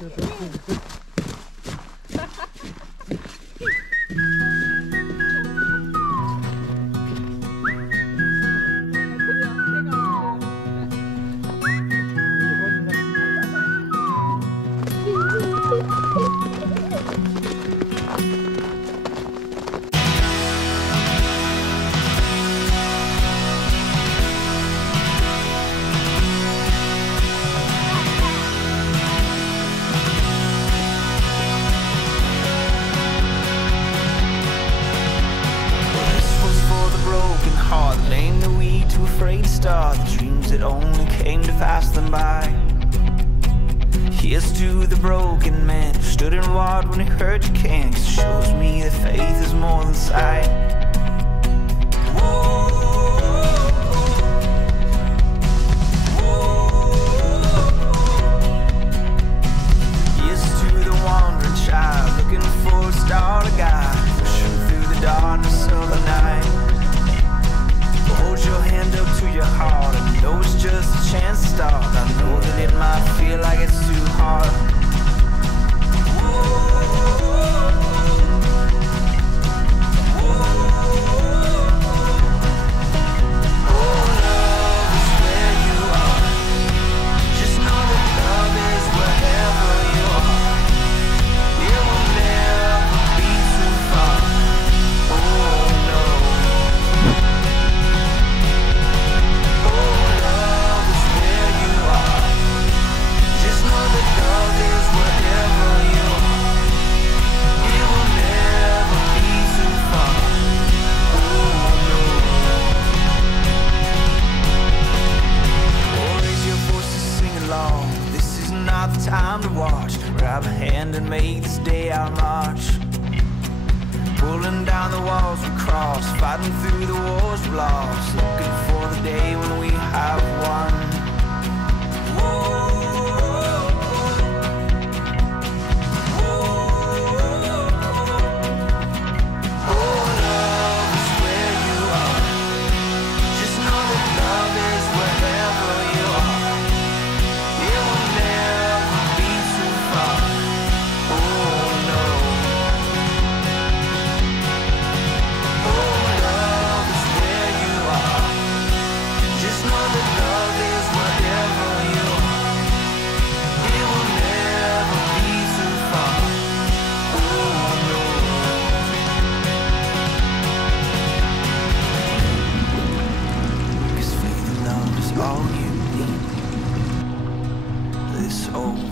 The dreams that only came to pass them by. Here's to the broken man who stood and walked when he heard you can, 'cause it shows me that faith is more than sight. Here's to the wandering child looking for a star to guide, pushing through the darkness of the night. Hold your hand up to your heart and know it's just a chance to start. I know that it might feel like it's too hard. Time to watch, grab a hand and make this day our march. Pulling down the walls we cross, fighting through the wars we lost, looking for the day when we have won.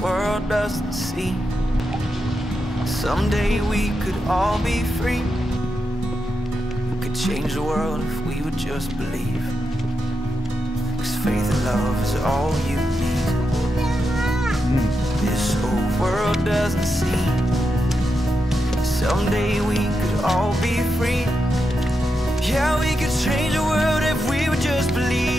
World doesn't see. Someday we could all be free. We could change the world if we would just believe. 'Cause faith and love is all you need. This whole world doesn't see. Someday we could all be free. Yeah, we could change the world if we would just believe.